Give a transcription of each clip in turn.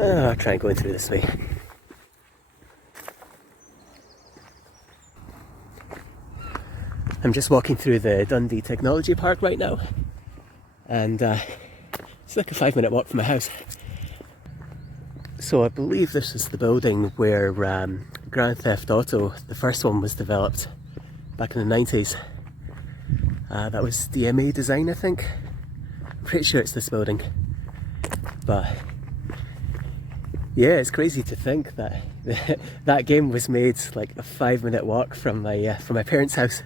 I'll try and go in through this way. I'm just walking through the Dundee Technology Park right now, and it's like a 5-minute walk from my house. So I believe this is the building where Grand Theft Auto, the first one, was developed back in the 90s. That was DMA Design, I think. I'm pretty sure it's this building. But yeah, it's crazy to think that that game was made like a 5-minute walk from my parents' house.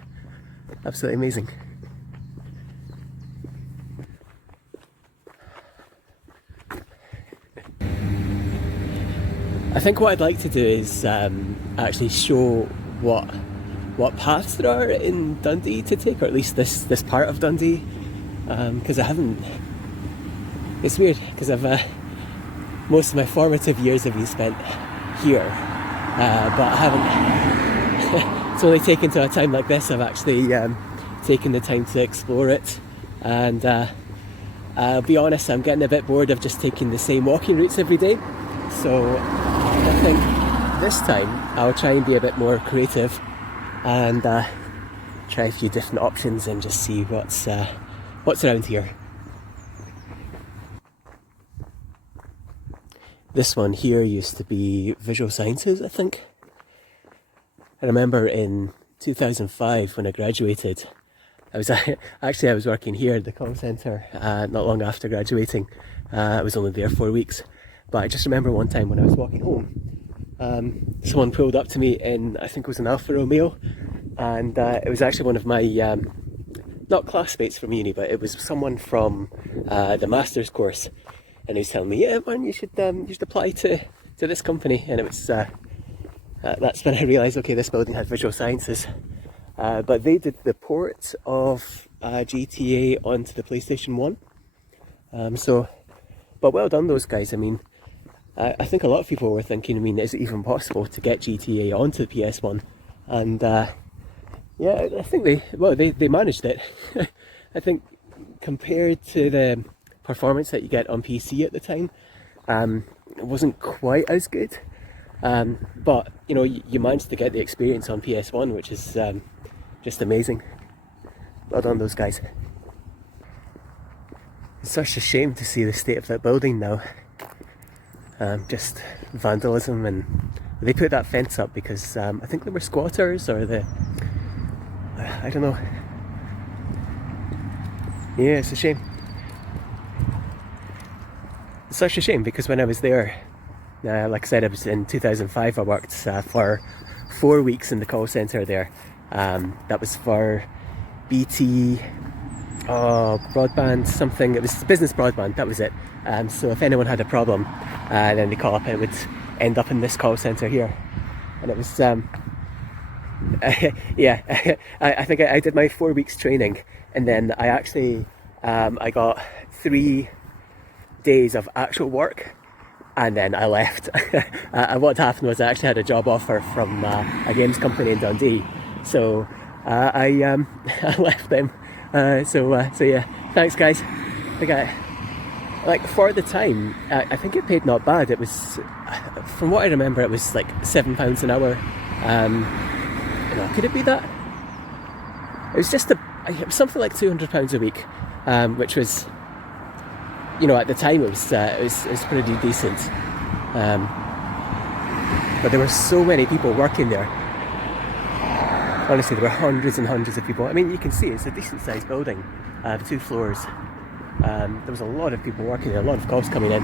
Absolutely amazing. I think what I'd like to do is actually show what paths there are in Dundee to take, or at least this part of Dundee, because I haven't. It's weird because I've most of my formative years have been spent here, but I haven't. It's only taken to a time like this I've actually taken the time to explore it, and I'll be honest, I'm getting a bit bored of just taking the same walking routes every day. So I think this time I'll try and be a bit more creative and try a few different options and just see what's around here. This one here used to be Visual Sciences, I think. I remember in 2005 when I graduated, I was working here at the call centre not long after graduating. I was only there 4 weeks, but I just remember one time when I was walking home, someone pulled up to me in, I think it was an Alfa Romeo, and it was actually one of my not classmates from uni, but it was someone from the master's course, and he was telling me, yeah man, you should apply to this company. And it was that's when I realised, okay, this building had Visual Sciences, but they did the port of GTA onto the PlayStation 1, but well done those guys. I mean, I think a lot of people were thinking, I mean, is it even possible to get GTA onto the PS1? And yeah, I think they managed it. I think compared to the performance that you get on PC at the time, it wasn't quite as good. But you know, you managed to get the experience on PS1, which is just amazing. Well done those guys. It's such a shame to see the state of that building now. Just vandalism, and they put that fence up because I think there were squatters, or I don't know. Yeah, it's a shame. It's such a shame because when I was there, like I said, it was in 2005. I worked for 4 weeks in the call centre there. That was for BT broadband something. It was business broadband, that was it. So if anyone had a problem, then they call up and it would end up in this call centre here. And it was yeah, I think I did my 4 weeks training, and then I actually I got 3 days of actual work, and then I left. And what happened was I actually had a job offer from a games company in Dundee, so I left them. So yeah, thanks guys. I think like for the time, I think it paid not bad. It was, from what I remember, it was like £7 an hour. You know, could it be that? It was just it was something like £200 a week, which was, you know, at the time it was pretty decent. But there were so many people working there. Honestly, there were hundreds and hundreds of people. I mean, you can see it's a decent sized building, 2 floors. There was a lot of people working there, a lot of calls coming in.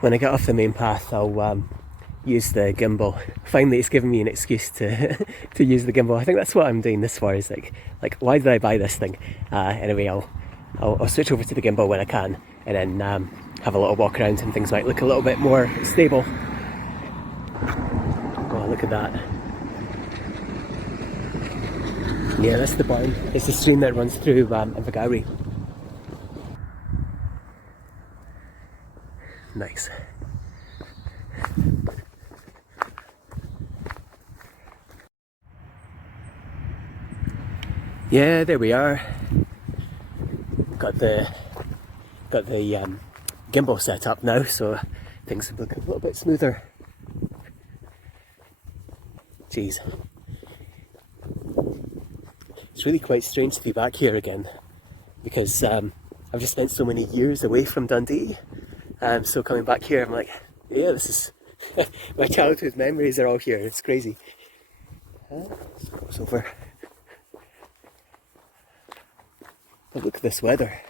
When I get off the main path, I'll use the gimbal. Finally, it's given me an excuse to to use the gimbal. I think that's what I'm doing this for. Is like why did I buy this thing? Anyway, I'll switch over to the gimbal when I can, and then have a little walk around, and things might look a little bit more stable. Oh, look at that. Yeah, that's the barn. It's the stream that runs through Invergowrie. Nice. Yeah, there we are. Got the gimbal set up now, so things are looking a little bit smoother. Jeez, it's really quite strange to be back here again, because I've just spent so many years away from Dundee. So coming back here, I'm like, yeah, this is my childhood memories are all here. It's crazy. Let's cross over. But look at this weather.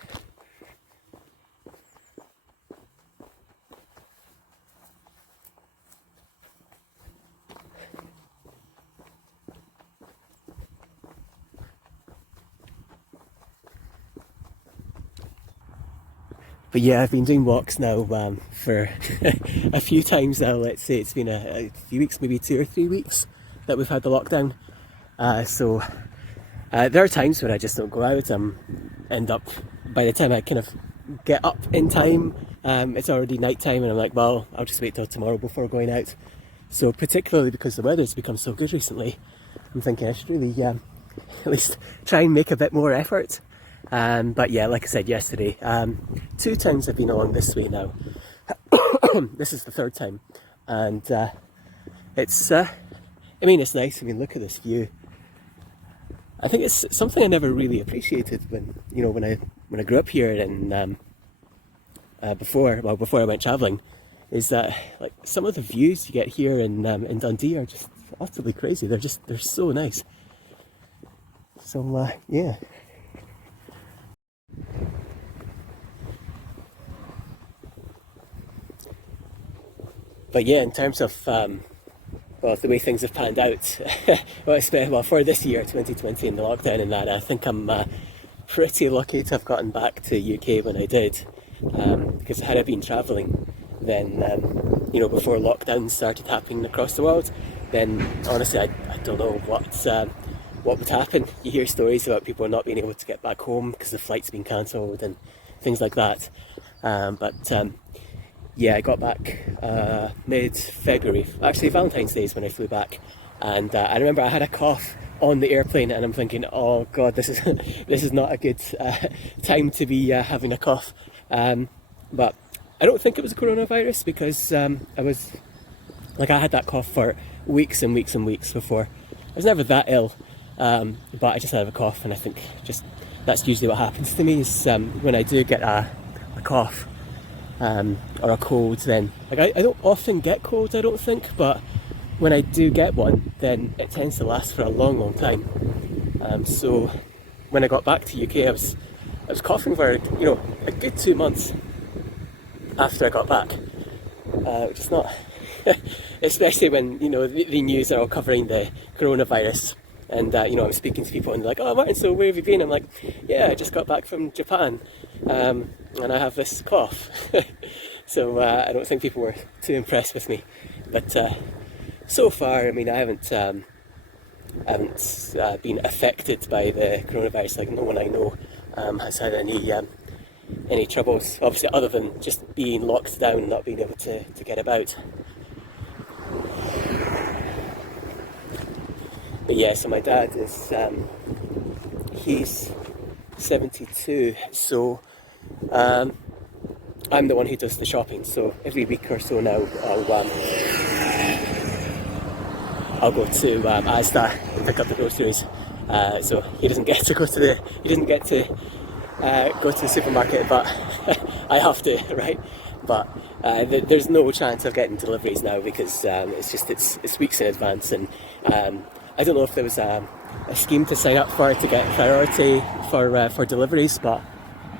But yeah, I've been doing walks now for a few times now. Let's say it's been a few weeks, maybe 2 or 3 weeks that we've had the lockdown. So there are times when I just don't go out. End up, by the time I kind of get up in time, it's already night time, and I'm like, well, I'll just wait till tomorrow before going out. So particularly because the weather's become so good recently, I'm thinking I should really at least try and make a bit more effort. But yeah, like I said yesterday, 2 times I've been along this way now. This is the 3rd time, and it's I mean, it's nice. I mean, look at this view. I think it's something I never really appreciated when I grew up here, and before I went travelling, is that like some of the views you get here in Dundee are just utterly crazy. They're so nice. So yeah. But yeah, in terms of well, the way things have panned out, well, for this year, 2020, and the lockdown and that, I think I'm pretty lucky to have gotten back to UK when I did, because had I been travelling, then before lockdowns started happening across the world, then honestly I don't know what would happen. You hear stories about people not being able to get back home because the flight's been cancelled and things like that. Yeah, I got back mid-February. Actually, Valentine's Day is when I flew back, and I remember I had a cough on the airplane, and I'm thinking, oh god, this is this is not a good time to be having a cough. But I don't think it was a coronavirus, because I had that cough for weeks and weeks and weeks before. I was never that ill, but I just had a cough, and I think just that's usually what happens to me is when I do get a cough. Or a cold, then I don't often get colds, I don't think, but when I do get one, then it tends to last for a long time. So when I got back to UK, I was coughing for a good 2 months after I got back, which is not especially when the news are all covering the coronavirus. And I'm speaking to people and they're like, oh Martin, so where have you been? I'm like, yeah, I just got back from Japan, and I have this cough. So I don't think people were too impressed with me. But so far, I mean, I haven't been affected by the coronavirus. Like, no one I know has had any troubles, obviously, other than just being locked down and not being able to get about. But yeah, so my dad is, he's 72, so I'm the one who does the shopping, so every week or so now I'll go to Asda and pick up the groceries, so he doesn't get to go to the supermarket, but I have to, right? But there's no chance of getting deliveries now, because it's weeks in advance, and I don't know if there was a scheme to sign up for to get priority for deliveries, but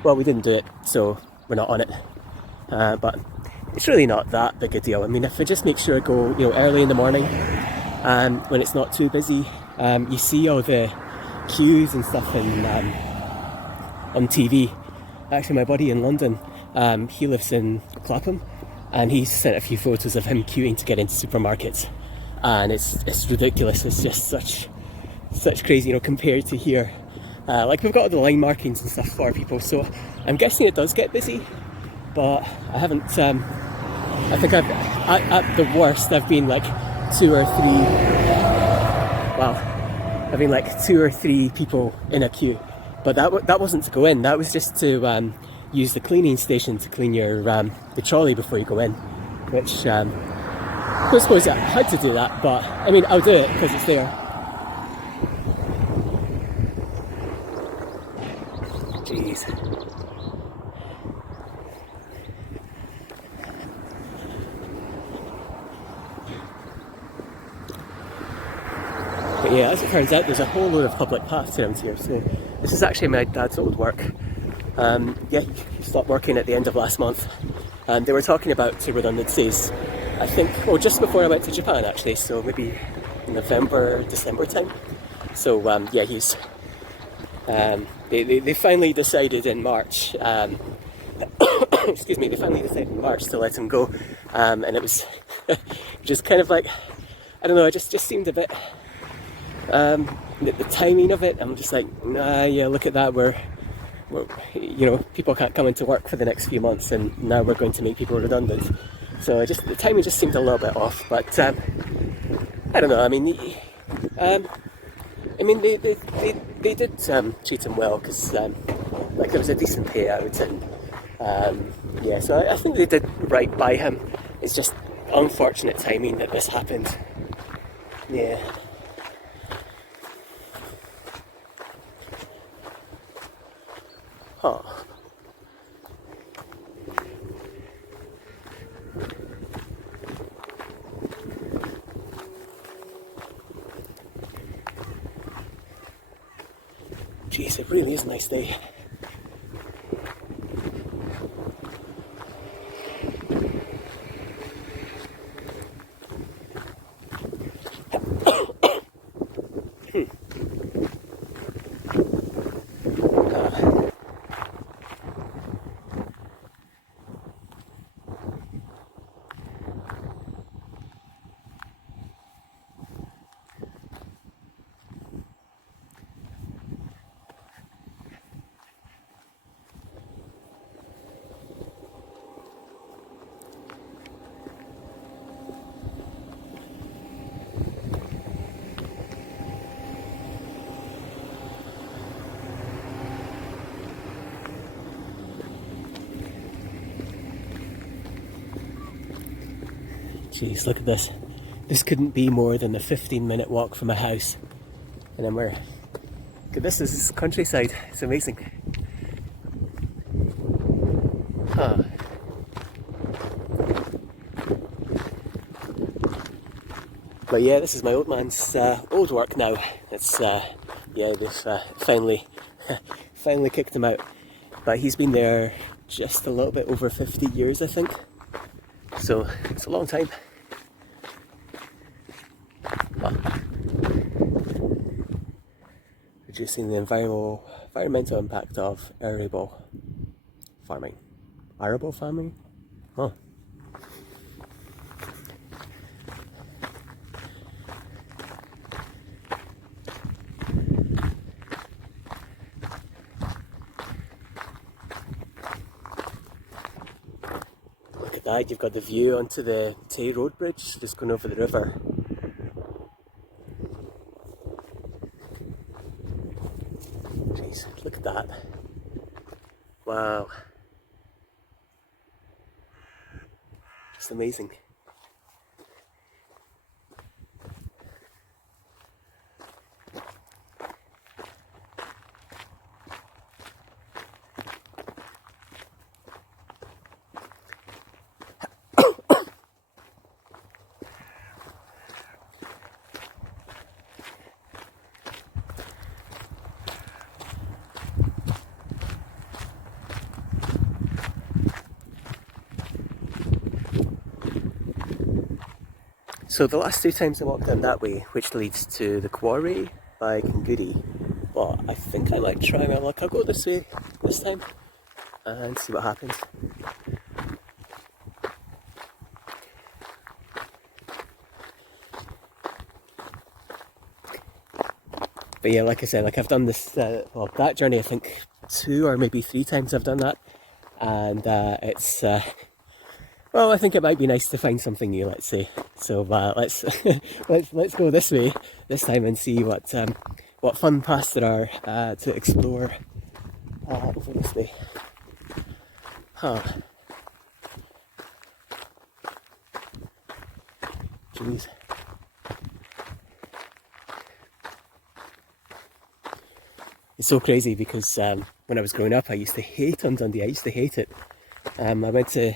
well, we didn't do it, so we're not on it. But it's really not that big a deal. I mean, if I just make sure I go early in the morning, when it's not too busy, you see all the queues and stuff on TV. Actually, my buddy in London, he lives in Clapham, and he's sent a few photos of him queuing to get into supermarkets. And it's ridiculous. It's just such crazy, compared to here. Like, we've got all the line markings and stuff for people, so I'm guessing it does get busy, but I haven't. I think at the worst I've been like 2 or 3. Wow, having like 2 or 3 people in a queue. But that wasn't to go in. That was just to use the cleaning station to clean your the trolley before you go in. Which I suppose I had to do that, but I mean I'll do it because it's there. Jeez. But yeah, as it turns out, there's a whole load of public paths around here. So this is actually my dad's old work. Yeah, he stopped working at the end of last month. And they were talking about redundancies, I think, well, just before I went to Japan actually, so maybe November, December time. So yeah, he's they finally decided in March. Excuse me, they finally decided in March to let him go, and it was just kind of like, I don't know, it just seemed a bit. The timing of it, I'm just like, nah, yeah, look at that, we're you know, people can't come into work for the next few months, and now we're going to make people redundant. So the timing just seemed a little bit off. But I don't know. I mean, they did treat him well because like there was a decent payout, and yeah. So I think they did right by him. It's just unfortunate timing that this happened. Yeah. Huh. Jeez, it really is a nice day. Jeez, look at this. This couldn't be more than a 15-minute walk from my house. And then we're... Look at this is countryside. It's amazing. Huh. But yeah, this is my old man's old work now. It's, yeah, they've finally kicked him out. But he's been there just a little bit over 50 years, I think. So, it's a long time. Reducing the environmental impact of arable farming. Arable farming? Huh. Look at that, you've got the view onto the Tay Road Bridge just going over the river. Look at that. Wow. Just amazing. So the last 2 times I walked down that way, which leads to the quarry by Kinguri, but I think I might try my luck. I'll go this way this time and see what happens. But yeah, like I said, like I've done this, well, that journey I think 2 or maybe 3 times I've done that, and it's Well, I think it might be nice to find something new, let's say. So let's let's go this way this time and see what fun paths there are to explore over this way. Huh. Jeez. It's so crazy because when I was growing up, I used to hate on Dundee. I used to hate it. I went to,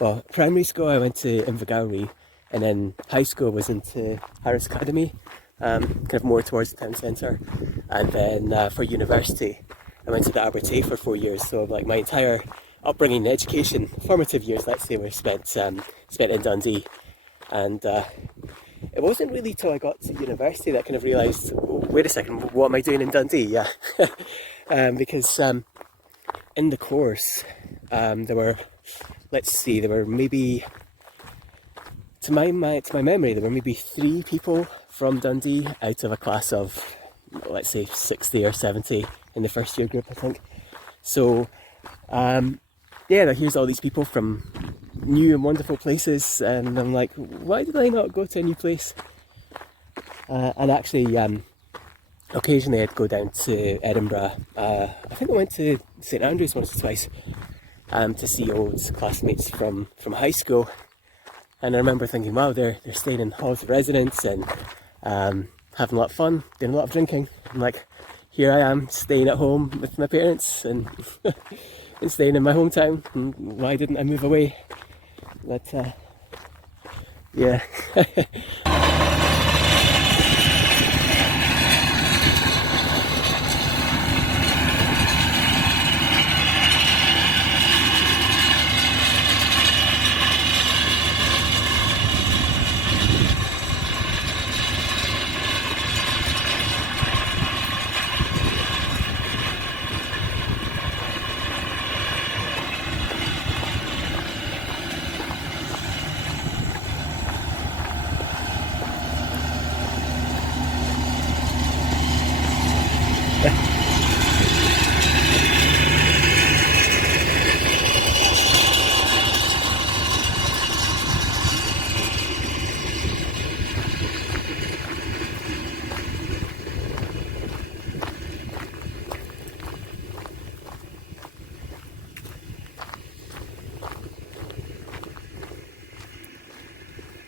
well, primary school I went to Invergowrie, and then high school was into Harris Academy, kind of more towards the town centre. And then for university, I went to the Abertay for 4 years. So like my entire upbringing, education, formative years, let's say, were spent in Dundee. And it wasn't really till I got to university that I kind of realised, oh, wait a second, what am I doing in Dundee? Yeah, because in the course there were, there were maybe, to my memory, there were maybe 3 people from Dundee out of a class of, let's say, 60 or 70 in the first year group, I think. So yeah, here's all these people from new and wonderful places, and I'm like, why did I not go to a new place? And actually, occasionally I'd go down to Edinburgh. I think I went to St Andrews once or twice to see old classmates from high school. And I remember thinking, wow, they're staying in halls of residence and having a lot of fun, doing a lot of drinking. I'm like, here I am staying at home with my parents and, and staying in my hometown. And why didn't I move away? But yeah.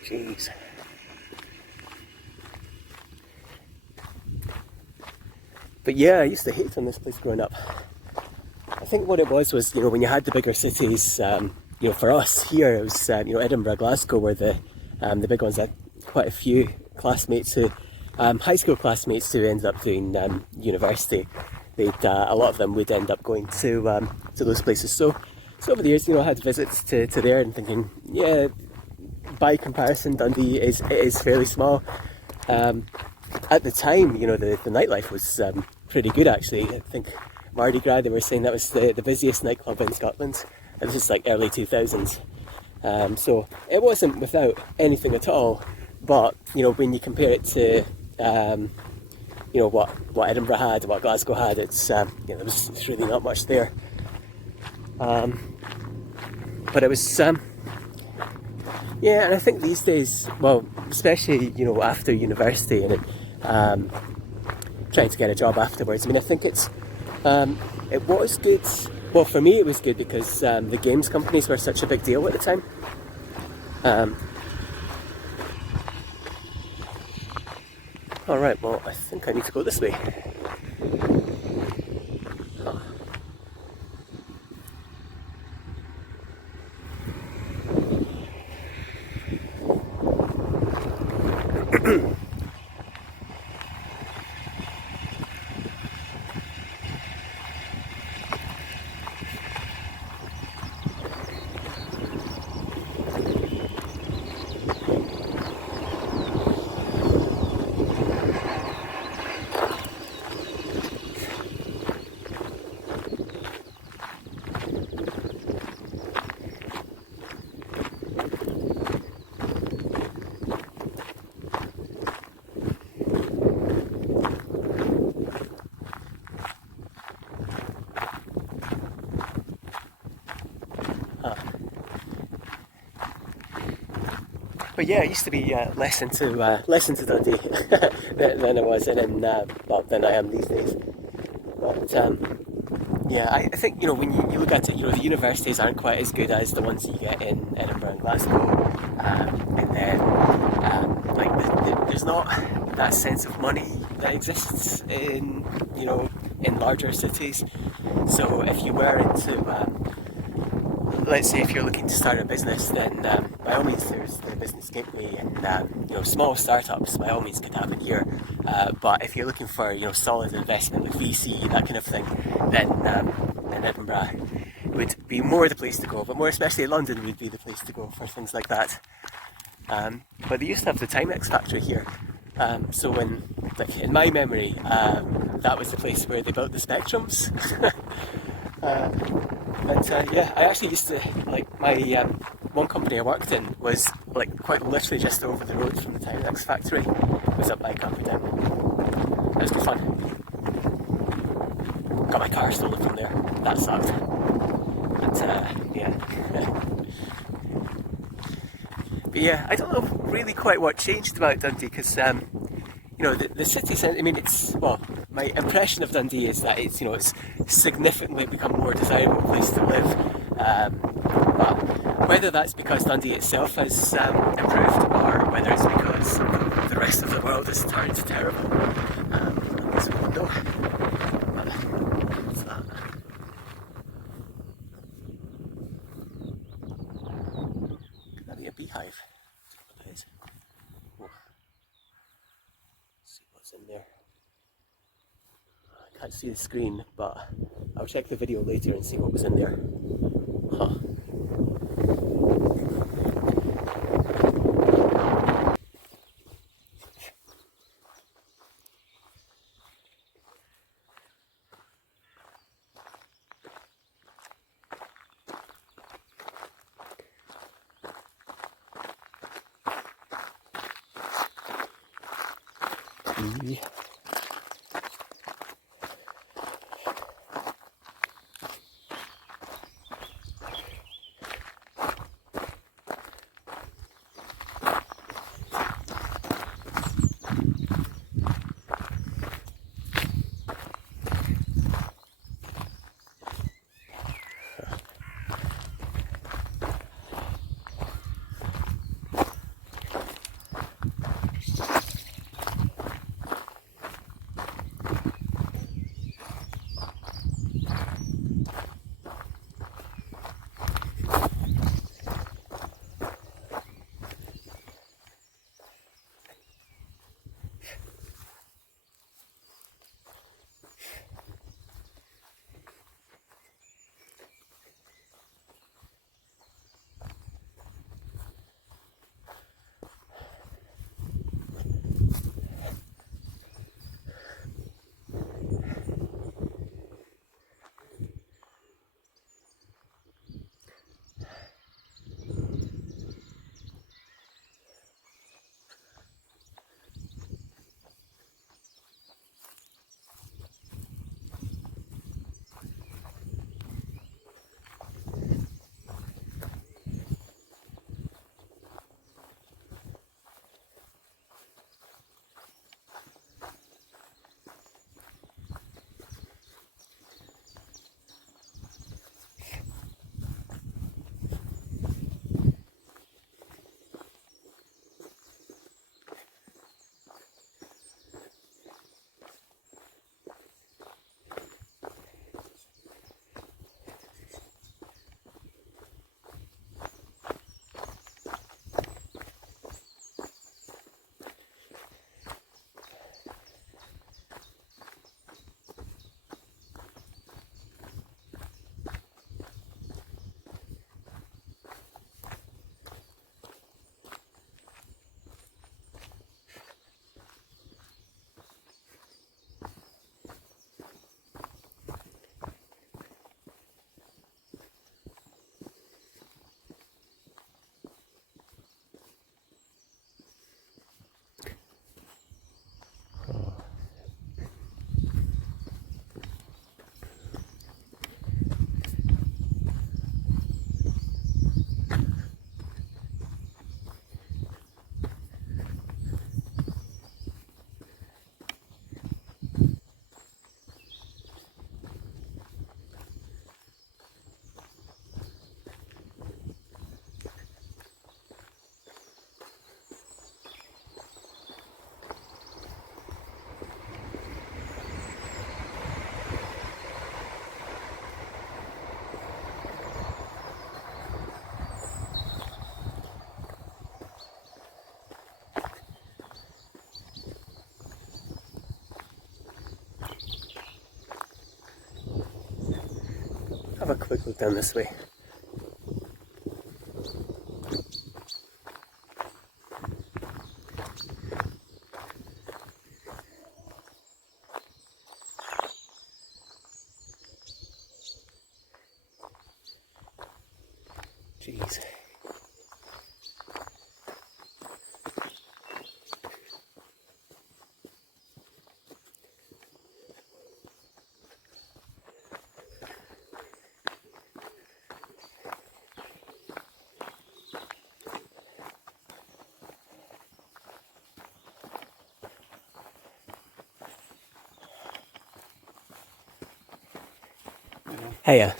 Jeez. But yeah, I used to hate on this place growing up. I think what it was, when you had the bigger cities, for us here, it was, Edinburgh, Glasgow were the big ones. I had quite a few classmates who, high school classmates who ended up doing university. A lot of them would end up going to those places. So over the years, I had visits to there and thinking, yeah, by comparison, Dundee is fairly small. At the time, the nightlife was pretty good actually. I think Mardi Gras, they were saying that was the busiest nightclub in Scotland. It was just like early 2000s. So it wasn't without anything at all. But when you compare it to what Edinburgh had, what Glasgow had, it's there was really not much there. But it was yeah, and I think these days, well, especially after university and trying to get a job afterwards. I mean, I think it was good. Well, for me, it was good because the games companies were such a big deal at the time. All right, well, I think I need to go this way. But yeah, I used to be less into Dundee than I was, than I am these days. But yeah, I think when you look at it, the universities aren't quite as good as the ones you get in Edinburgh and Glasgow, and then there's not that sense of money that exists in larger cities. So if you were into let's say if you're looking to start a business, then by all means there's the Business Gateway, and small startups by all means could happen here. But if you're looking for solid investment like VC, that kind of thing, then in Edinburgh would be more the place to go. But more especially London would be the place to go for things like that. But they used to have the Timex factory here. So when, in my memory, that was the place where they built the Spectrums. Yeah, I actually used to, my one company I worked in was quite literally just over the road from the Timex factory. It was a bike up and down. It was good fun. Got my car stolen from there. That sucked. But yeah. But yeah, I don't know really quite what changed about Dundee, because the city centre, my impression of Dundee is that it's significantly become a more desirable place to live. But whether that's because Dundee itself has improved, or whether it's because the rest of the world has turned terrible, I guess we don't know. What's that? Could that be a beehive? What it is. Oh. See what's in there. I can't see the screen, but I'll check the video later and see what was in there. Huh. quick look down this way. Jeez. Hiya.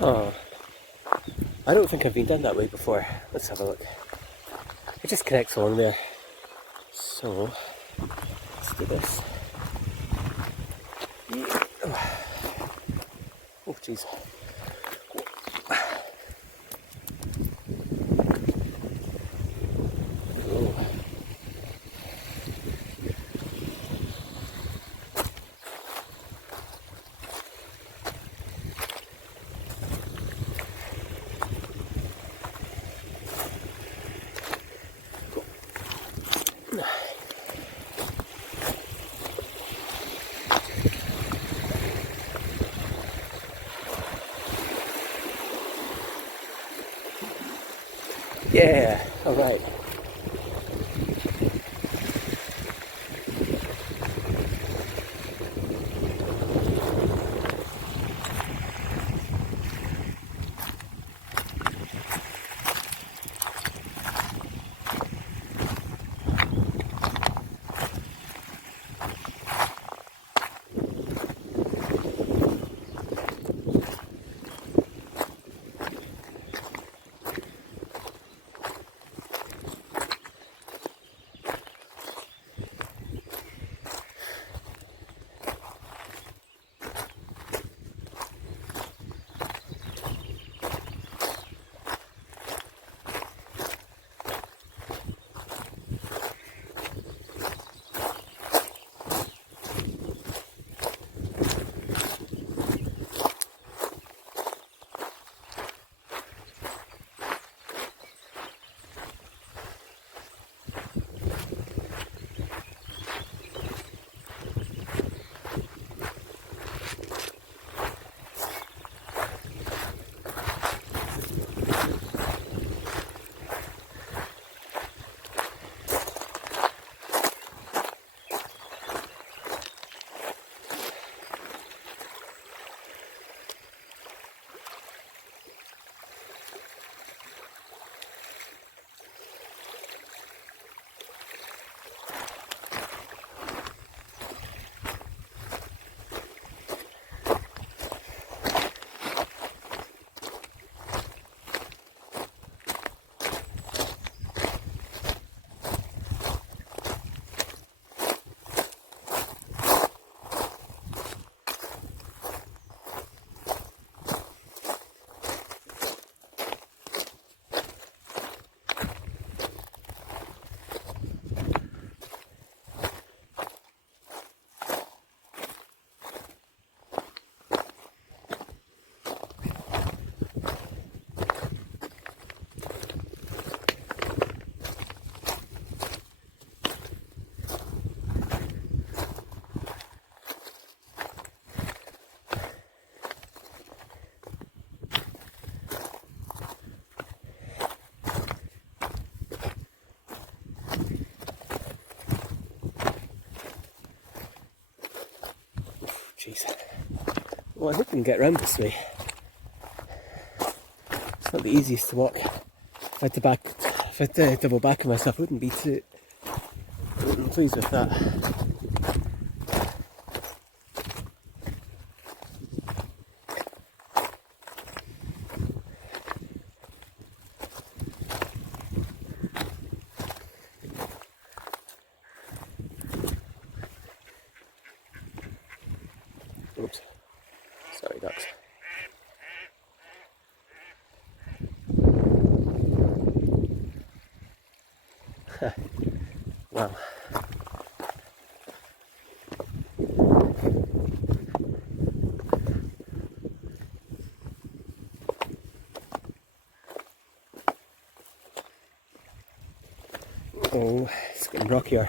Oh, I don't think I've been down that way before. Let's have a look. It just connects along there. So, let's do this. Oh, jeez. Yeah, alright. Jeez. Well, I hope we can get around this way. It's not the easiest to walk. If I had to double back on myself, I wouldn't be too pleased with that. Oops. Sorry, ducks. Wow. Oh, it's getting rockier.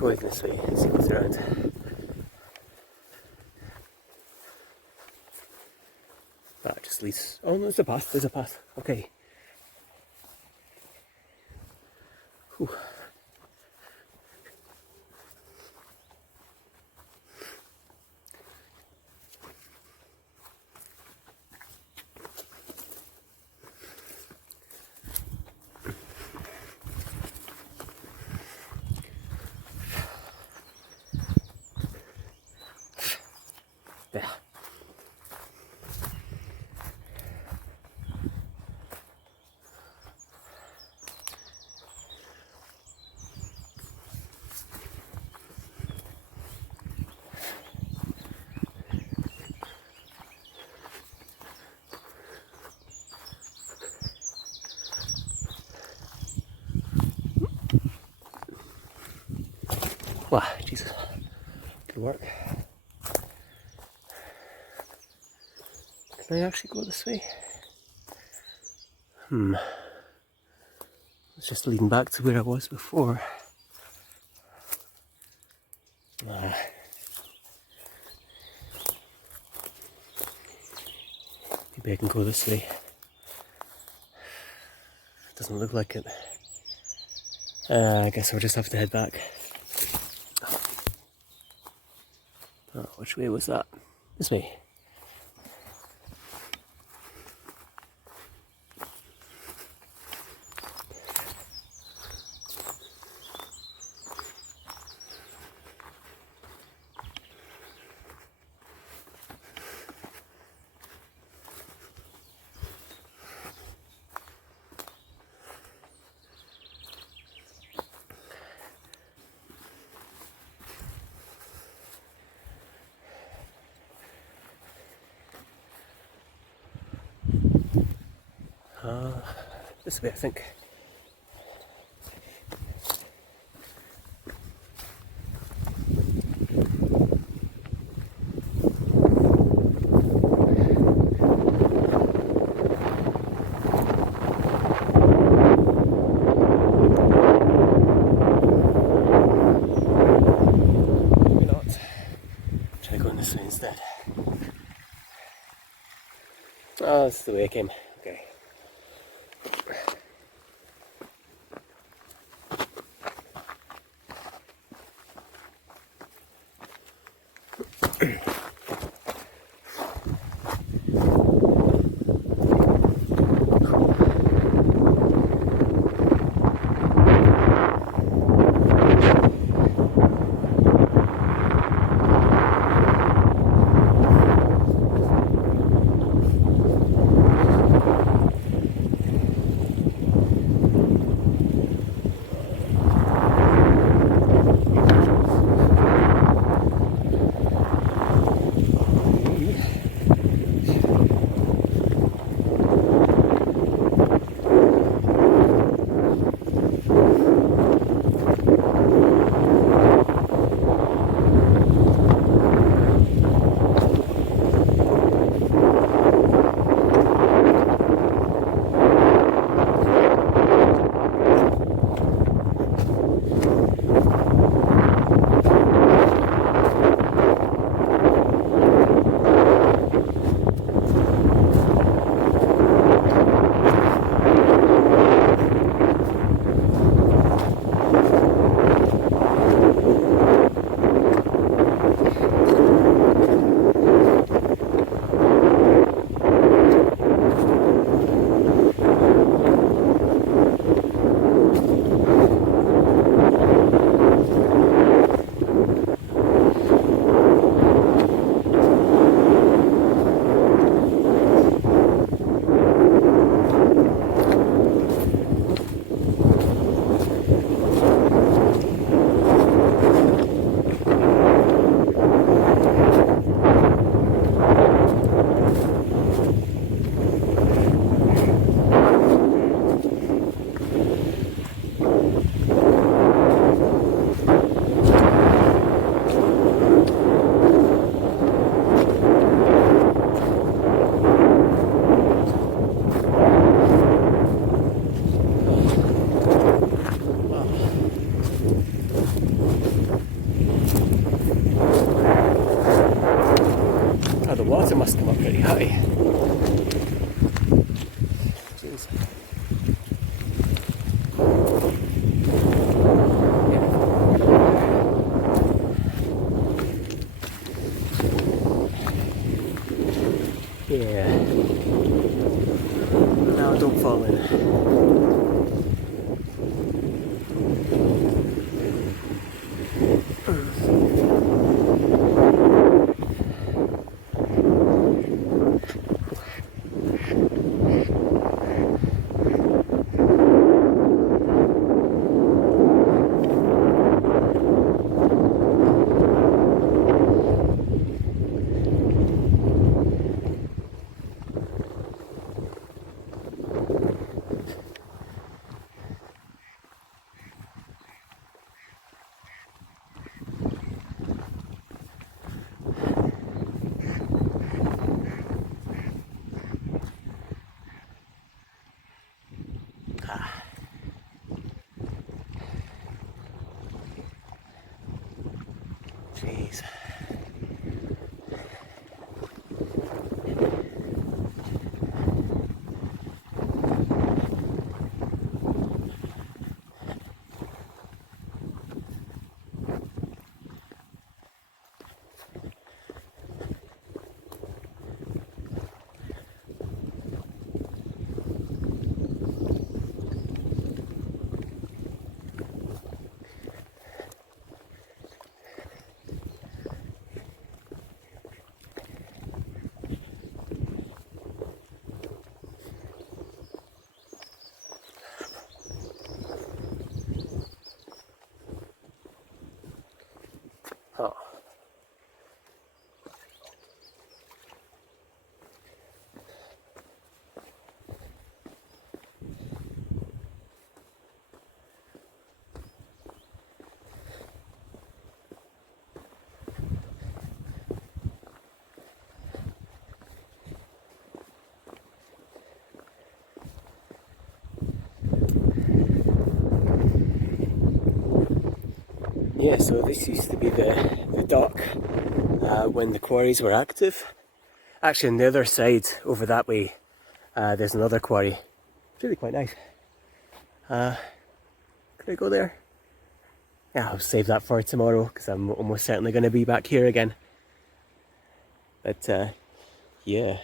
going this way and see what's around. That just leads. Oh, there's a path. There's a path. Okay. Whew. There. Wow, Jesus. Good work. Can I actually go this way? It's just leading back to where I was before. Maybe I can go this way. Doesn't look like it. I guess I'll just have to head back. Oh, which way was that? This way. This way, I think. Maybe not. Try going this way instead. Oh, that's the way I came. Okay. trees. Yeah. No, don't fall in. Jeez. Oh. Yeah, so this used to be the dock when the quarries were active. Actually, on the other side, over that way, there's another quarry. It's really quite nice. Could I go there? Yeah, I'll save that for tomorrow because I'm almost certainly going to be back here again. But yeah.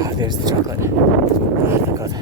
Ah, there's the chocolate. Oh, thank God.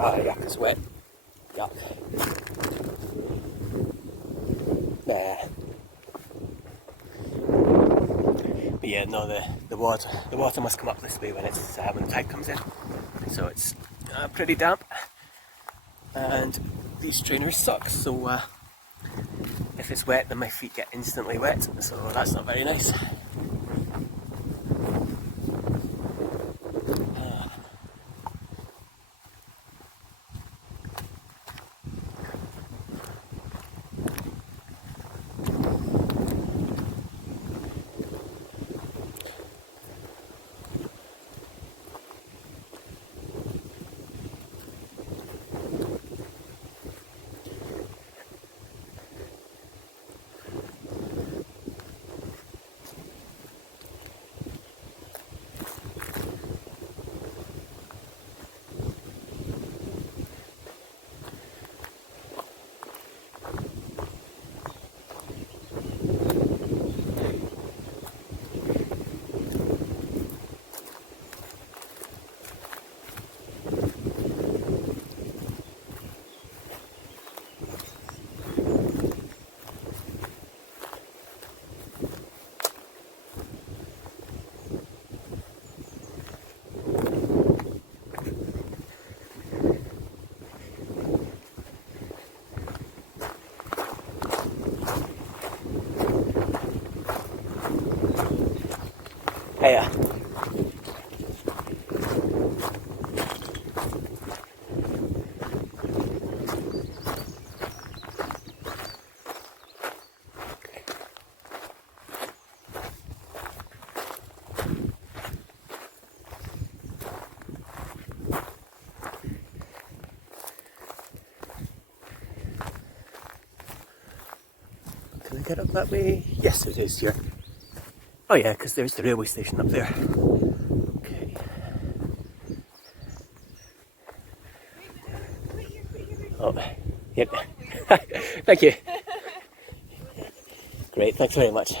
Ah, yuck, it's wet. Yuck. Nah. But yeah, no, the water must come up this way when when the tide comes in. So it's pretty damp, and these trainers suck. So if it's wet, then my feet get instantly wet. So that's not very nice. Hiya. Can I get up that way? Yes, it is here. Oh yeah, because there's the railway station up there. Okay. Oh, yep. Thank you. Great, thanks very much.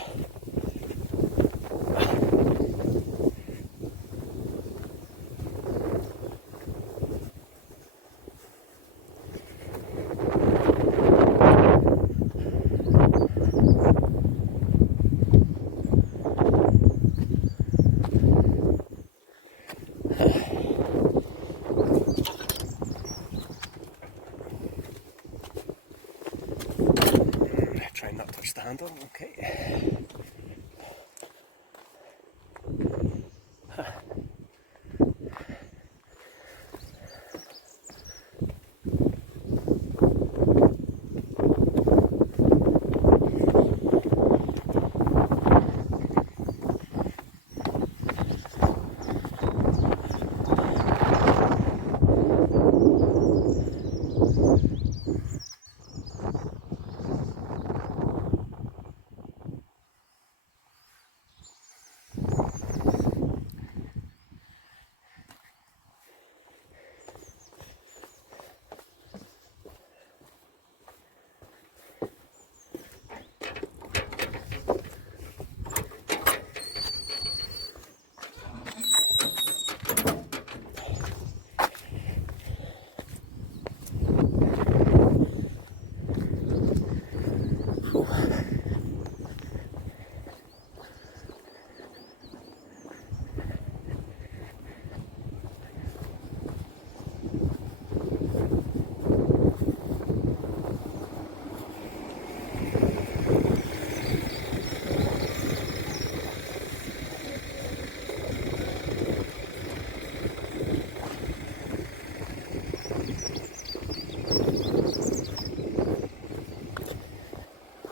Try not to touch the handle, okay.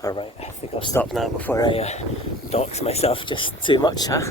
Alright, I think I'll stop now before I dox myself just too much, huh?